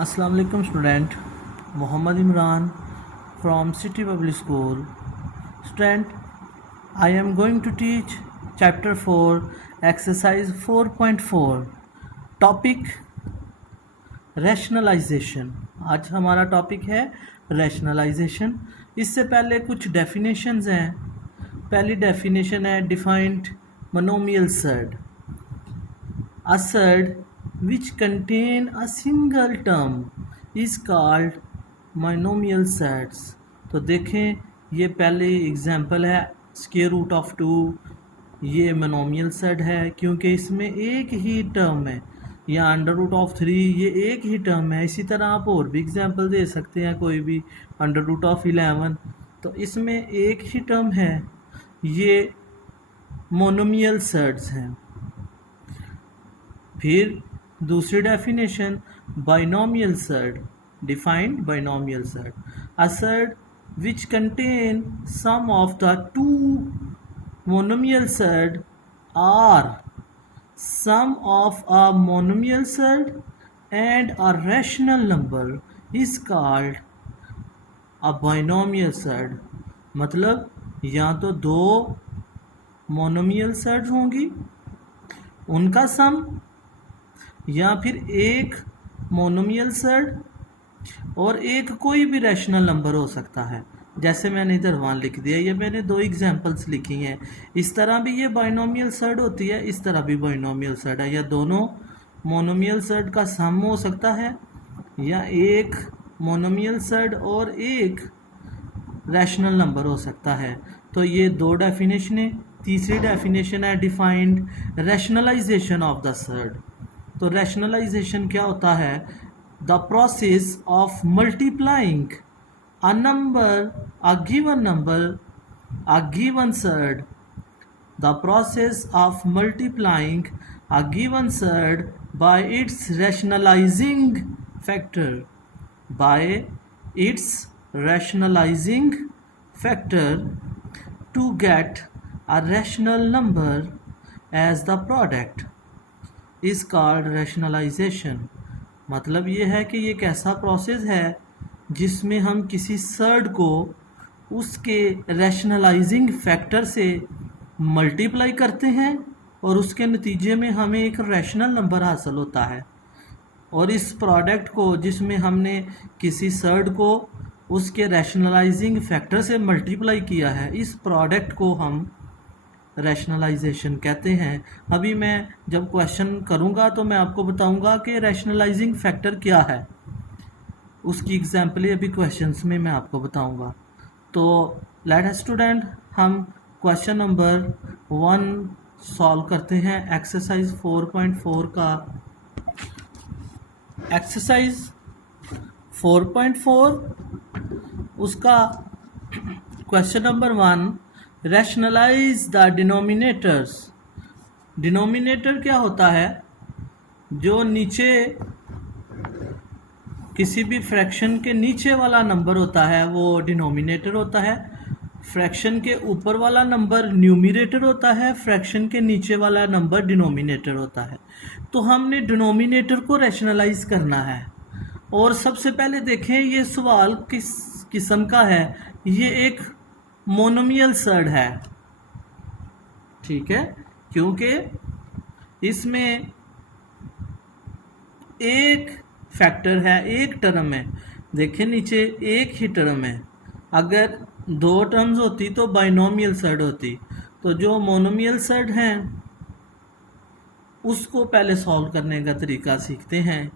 अस्सलाम वालेकुम student, Mohammad Imran from City Public School. Student, I am going to teach chapter 4 exercise 4.4 topic rationalization. आज हमारा topic है rationalization. इससे पहले कुछ definitions हैं. पहली definition है defined monomial surd. A surd which contain a single term is called monomial surds. तो देखें, ये पहले एग्जाम्पल है स्क्वायर रूट ऑफ 2. ये मोनोमियल सर्ड है क्योंकि इसमें एक ही टर्म है, या अंडर रूट ऑफ 3 ये एक ही टर्म है. इसी तरह आप और भी एग्जाम्पल दे सकते हैं, कोई भी अंडर रूट ऑफ 11, तो इसमें एक ही टर्म है. ये मोनोमियल सर्ड्स हैं. फिर दूसरी definition binomial surd. Defined binomial surd, a surd which contain sum of the two monomial surd or sum of a monomial surd and a rational number is called a binomial surd. मतलब या तो दो monomial surd होंगी, उनका सम, या फिर एक monomial surd और एक कोई भी रैशनल नंबर हो सकता है. जैसे मैंने इधर 1 लिख दिया, ये मैंने दो एग्जांपल्स लिखी हैं. इस तरह भी ये बाइनोमियल सर्ड होती है, इस तरह भी बाइनोमियल सर्ड है. या दोनों मोनोमियल सर्ड का सम हो सकता है, या एक मोनोमियल सर्ड और एक रैशनल नंबर हो सकता है. तो ये दो डेफिनेशन है. तीसरी डेफिनेशन है defined rationalization of the surd. तो रैशनलाइजेशन क्या होता है? The process of multiplying a given surd. The process of multiplying a given surd by its rationalizing factor. By its rationalizing factor to get a rational number as the product is called rationalization. मतलब ये है कि ये एक ऐसा process है जिसमें हम किसी सर्ड को उसके रैशनलाइजिंग फैक्टर से मल्टीप्लाई करते हैं और उसके नतीजे में हमें एक रैशनल नंबर हासिल होता है. और इस प्रोडक्ट को, जिसमें हमने किसी सर्ड को उसके रैशनलाइजिंग फैक्टर से मल्टीप्लाई किया है, इस प्रोडक्ट को हम रैशनलाइजेशन कहते हैं. अभी मैं जब क्वेश्चन करूंगा तो मैं आपको बताऊंगा कि रैशनलाइजिंग फैक्टर क्या है. उसकी एग्जाम्पल अभी क्वेश्चंस में मैं आपको बताऊंगा. तो लेट स्टूडेंट, हम क्वेश्चन नंबर 1 सॉल्व करते हैं. एक्सरसाइज 4.4 का एक्सरसाइज 4.4 उसका question number 1, rationalize the denominators. Denominator क्या होता है? जो नीचे किसी भी फ्रैक्शन के नीचे वाला नंबर होता है वो डिनोमिनेटर होता है. फ्रैक्शन के ऊपर वाला नंबर न्यूमरेटर होता है, फ्रैक्शन के नीचे वाला नंबर डिनोमिनेटर होता है. तो हमने डिनोमिनेटर को रैशनलाइज करना है. और सबसे पहले देखें ये सवाल किस किस्म का है. ये एक मोनोमियल सर्ड है, ठीक है, क्योंकि इसमें एक फैक्टर है, एक टर्म है. देखें नीचे एक ही टर्म है. अगर दो टर्म्स होती तो बाइनोमियल सर्ड होती. तो जो मोनोमियल सर्ड हैं उसको पहले सॉल्व करने का तरीका सीखते हैं.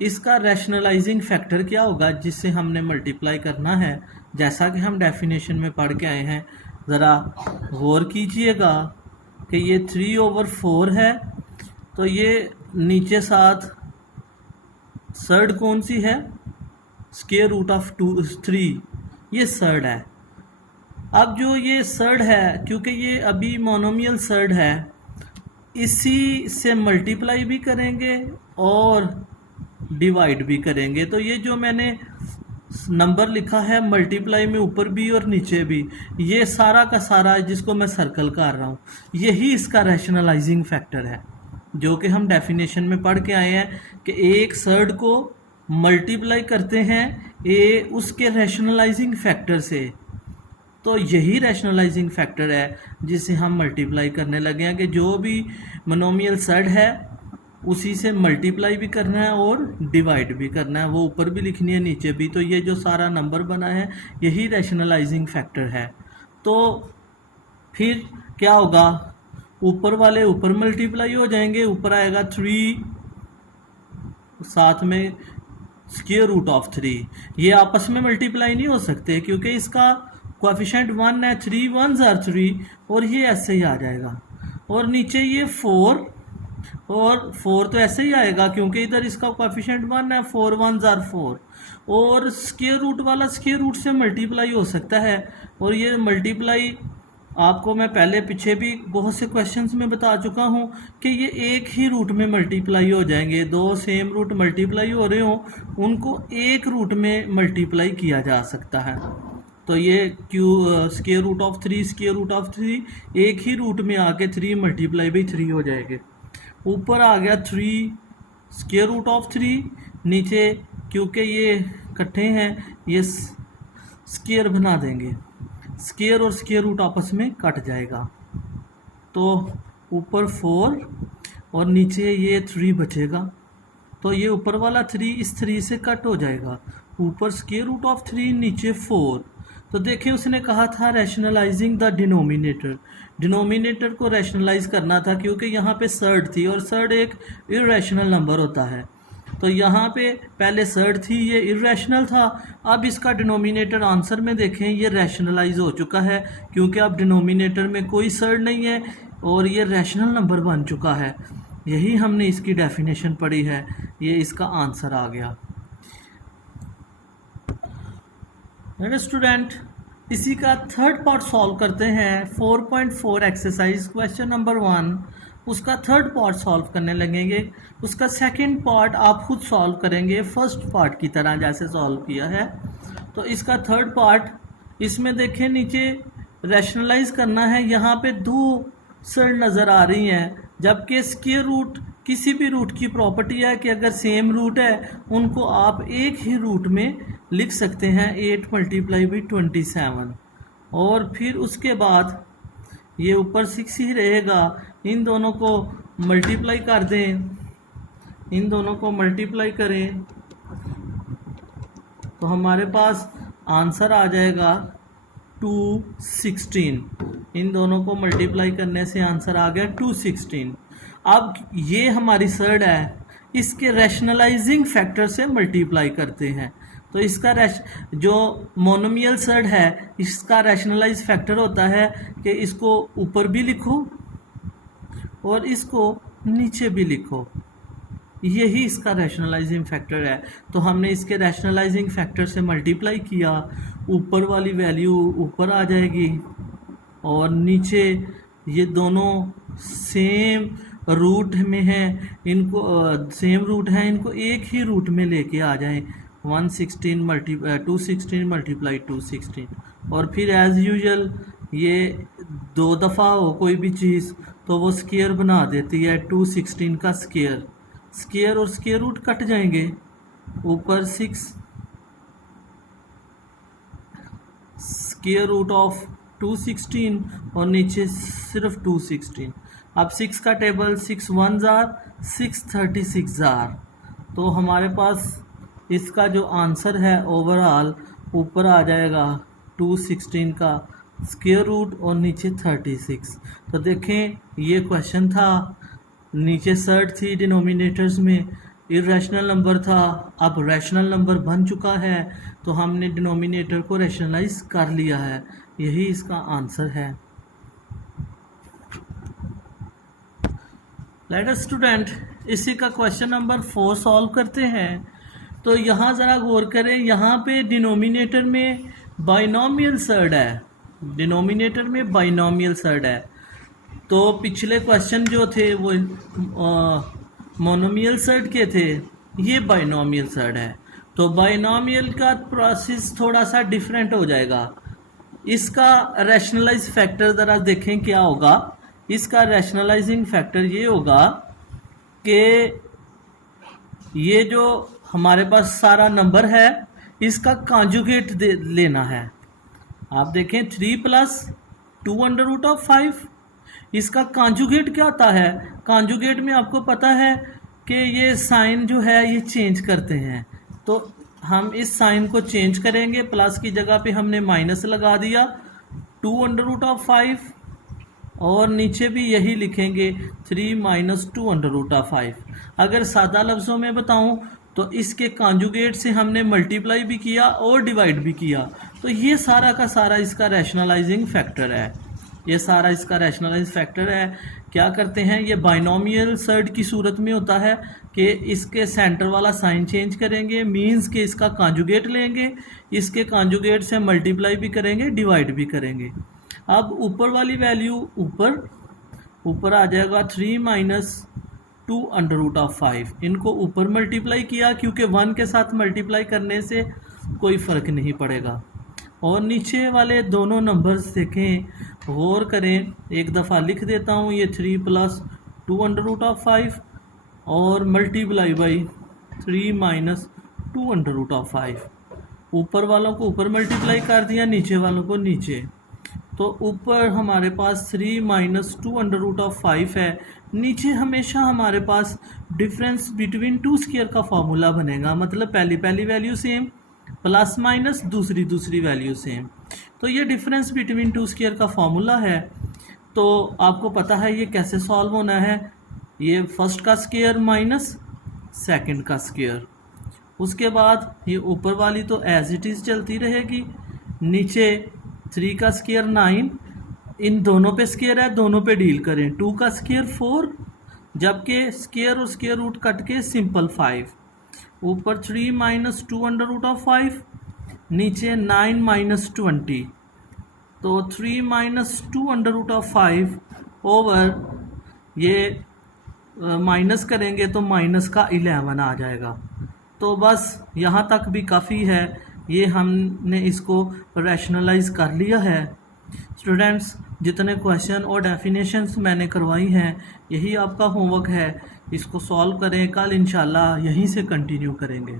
इसका रैशनलाइजिंग फैक्टर क्या होगा जिससे हमने मल्टीप्लाई करना है, जैसा कि हम डेफिनेशन में पढ़ के आए हैं. ज़रा गौर कीजिएगा कि ये 3/4 है. तो ये नीचे साथ सर्ड कौन सी है? स्क्वायर रूट ऑफ 3, ये सर्ड है. अब जो ये सर्ड है, क्योंकि ये अभी मोनोमियल सर्ड है, इसी से मल्टीप्लाई भी करेंगे और डिवाइड भी करेंगे. तो ये जो मैंने नंबर लिखा है मल्टीप्लाई में ऊपर भी और नीचे भी, ये सारा का सारा जिसको मैं सर्कल कर रहा हूँ, यही इसका रैशनलाइजिंग फैक्टर है, जो कि हम डेफिनेशन में पढ़ के आए हैं कि एक सर्ड को मल्टीप्लाई करते हैं ए उसके रैशनलाइजिंग फैक्टर से, तो यही रैशनलाइजिंग फैक्टर है जिसे हम मल्टीप्लाई करने लगे हैं कि जो भी मोनोमियल सर्ड है उसी से मल्टीप्लाई भी करना है और डिवाइड भी करना है, वो ऊपर भी लिखनी है नीचे भी। तो ये जो सारा नंबर बना है यही रैशनलाइजिंग फैक्टर है। तो फिर क्या होगा, ऊपर वाले ऊपर मल्टीप्लाई हो जाएंगे, ऊपर आएगा 3 साथ में स्क्वायर रूट ऑफ 3। ये आपस में मल्टीप्लाई नहीं हो सकते क्योंकि इसका कोएफिशिएंट 1 है, 3 1s are 3 और ये ऐसे ही आ जाएगा। और नीचे ये 4 और 4 तो ऐसे ही आएगा क्योंकि इधर इसका कोएफिशिएंट 1 है, 4 1s are 4। और स्क्वायर रूट वाला स्क्वायर रूट से मल्टीप्लाई हो सकता है, और ये मल्टीप्लाई आपको मैं पहले पीछे भी बहुत से क्वेश्चंस में बता चुका हूँ कि ये एक ही रूट में मल्टीप्लाई हो जाएंगे। दो सेम रूट मल्टीप्लाई हो रहे हो उनको एक रूट में मल्टीप्लाई किया जा सकता है। तो ये square root of 3 square root of 3 एक ही रूट में आके 3 मल्टीप्लाई बाई 3 हो जाएंगे। ऊपर आ गया 3 स्क्वायर रूट ऑफ 3, नीचे क्योंकि ये इकट्ठे हैं ये स्क्वायर बना देंगे, स्क्वायर और स्क्वायर रूट आपस में कट जाएगा। तो ऊपर 4 और नीचे ये 3 बचेगा, तो ये ऊपर वाला 3 इस 3 से कट हो जाएगा। ऊपर स्क्वायर रूट ऑफ 3 नीचे 4। तो देखिए उसने कहा था रैशनलाइजिंग द डिनोमिनेटर, डिनोमिनेटर को रैशनलाइज करना था क्योंकि यहाँ पे सर्ड थी और सर्ड एक इरेशनल नंबर होता है। तो यहाँ पे पहले सर्ड थी, ये इरेशनल था। अब इसका डिनोमिनेटर आंसर में देखें ये रैशनलाइज हो चुका है क्योंकि अब डिनोमिनेटर में कोई सर्ड नहीं है और ये रैशनल नंबर बन चुका है। यही हमने इसकी डेफिनेशन पढ़ी है, ये इसका आंसर आ गया। स्टूडेंट इसी का थर्ड पार्ट सॉल्व करते हैं। 4.4 एक्सरसाइज क्वेश्चन नंबर 1 उसका थर्ड पार्ट सॉल्व करने लगेंगे। उसका सेकंड पार्ट आप खुद सॉल्व करेंगे फर्स्ट पार्ट की तरह जैसे सॉल्व किया है। तो इसका थर्ड पार्ट, इसमें देखें नीचे रैशनलाइज करना है। यहाँ पे 2 सर्ड नज़र आ रही हैं, जबकि स्क्वायर रूट किसी भी रूट की प्रॉपर्टी है कि अगर सेम रूट है उनको आप एक ही रूट में लिख सकते हैं, 8 मल्टीप्लाई बाई 27। और फिर उसके बाद ये ऊपर 6 ही रहेगा, इन दोनों को मल्टीप्लाई कर दें, इन दोनों को मल्टीप्लाई करें तो हमारे पास आंसर आ जाएगा 216। इन दोनों को मल्टीप्लाई करने से आंसर आ गया 216। अब ये हमारी सर्ड है, इसके रैशनलाइजिंग फैक्टर से मल्टीप्लाई करते हैं। तो इसका जो मोनोमियल सर्ड है इसका रैशनलाइज फैक्टर होता है कि इसको ऊपर भी लिखो और इसको नीचे भी लिखो, यही इसका रैशनलाइजिंग फैक्टर है। तो हमने इसके रैशनलाइजिंग फैक्टर से मल्टीप्लाई किया, ऊपर वाली वैल्यू ऊपर आ जाएगी और नीचे ये दोनों सेम रूट में हैं, इनको सेम रूट है, इनको एक ही रूट में लेके आ जाएं। 216 मल्टीप्लाई 216 और फिर एज यूजुअल ये 2 दफ़ा हो कोई भी चीज़ तो वो स्क्वायर बना देती है। 216 का स्क्वायर, स्क्वायर और स्क्वायर रूट कट जाएंगे, ऊपर 6 स्क्वायर रूट ऑफ 216 और नीचे सिर्फ 216। अब 6 का टेबल 6 1s are 636 are। तो हमारे पास इसका जो आंसर है ओवरऑल ऊपर आ जाएगा 216 का स्क्वायर रूट और नीचे 36। तो देखें ये क्वेश्चन था, नीचे सर्ड थी डिनोमिनेटर्स में, इरेशनल नंबर था, अब रैशनल नंबर बन चुका है तो हमने डिनोमिनेटर को रैशनलाइज कर लिया है, यही इसका आंसर है। लेट अस स्टूडेंट इसी का क्वेश्चन नंबर 4 सॉल्व करते हैं। तो यहाँ ज़रा गौर करें, यहाँ पे डिनोमिनेटर में बाइनोमियल सर्ड है, डिनोमिनेटर में बाइनोमियल सर्ड है। तो पिछले क्वेश्चन जो थे वो मोनोमियल सर्ड के थे, ये बाइनोमियल सर्ड है। तो बाइनोमियल का प्रोसेस थोड़ा सा डिफरेंट हो जाएगा। इसका रैशनलाइज फैक्टर ज़रा देखें क्या होगा। इसका रैशनलाइजिंग फैक्टर ये होगा कि ये जो हमारे पास सारा नंबर है, इसका कॉन्जुगेट लेना है। आप देखें 3 प्लस 2√5, इसका कॉन्जुगेट क्या आता है? कॉन्जुगेट में आपको पता है कि ये साइन जो है ये चेंज करते हैं, तो हम इस साइन को चेंज करेंगे। प्लस की जगह पे हमने माइनस लगा दिया 2√5 और नीचे भी यही लिखेंगे 3 माइनस 2√5। अगर सादा लफ्ज़ों में बताऊं तो इसके कॉन्जुगेट से हमने मल्टीप्लाई भी किया और डिवाइड भी किया, तो ये सारा का सारा इसका रैशनलाइजिंग फैक्टर है। ये सारा इसका रैशनलाइज फैक्टर है। क्या करते हैं, ये बाइनोमियल सर्ड की सूरत में होता है कि इसके सेंटर वाला साइन चेंज करेंगे, मींस के इसका कॉन्जुगेट लेंगे, इसके कॉन्जुगेट से मल्टीप्लाई भी करेंगे, डिवाइड भी करेंगे। अब ऊपर वाली वैल्यू ऊपर आ जाएगा 3 माइनस 2√5। इनको ऊपर मल्टीप्लाई किया क्योंकि 1 के साथ मल्टीप्लाई करने से कोई फ़र्क नहीं पड़ेगा। और नीचे वाले दोनों नंबर्स देखें, गौर करें, एक दफ़ा लिख देता हूँ, ये 3 प्लस 2√5 और मल्टीप्लाई बाई 3 माइनस 2√5। ऊपर वालों को ऊपर मल्टीप्लाई कर दिया, नीचे वालों को नीचे। तो ऊपर हमारे पास 3 माइनस 2√5 है, नीचे हमेशा हमारे पास डिफरेंस बिटवीन टू स्क्वायर का फॉर्मूला बनेगा, मतलब पहली वैल्यू सेम प्लस माइनस दूसरी वैल्यू सेम। तो ये डिफरेंस बिटवीन टू स्क्वायर का फॉर्मूला है। तो आपको पता है ये कैसे सॉल्व होना है, ये फर्स्ट का स्क्वायर माइनस सेकंड का स्क्वायर, उसके बाद ये ऊपर वाली तो एज इट इज़ चलती रहेगी, नीचे 3 का स्क्वायर 9, इन दोनों पे स्क्वायर है, दोनों पे डील करें, 2 का स्क्वायर 4, जबकि स्क्वायर और स्क्वायर रूट कट के सिंपल 5, ऊपर 3 माइनस 2√5, नीचे 9 माइनस 20, तो 3 माइनस 2√5 ओवर ये माइनस करेंगे तो माइनस का 11 आ जाएगा। तो बस यहाँ तक भी काफ़ी है, ये हमने इसको रैशनलाइज कर लिया है। स्टूडेंट्स, जितने क्वेश्चन और डेफिनेशंस मैंने करवाई हैं यही आपका होमवर्क है, इसको सॉल्व करें, कल इंशाल्लाह यहीं से कंटिन्यू करेंगे।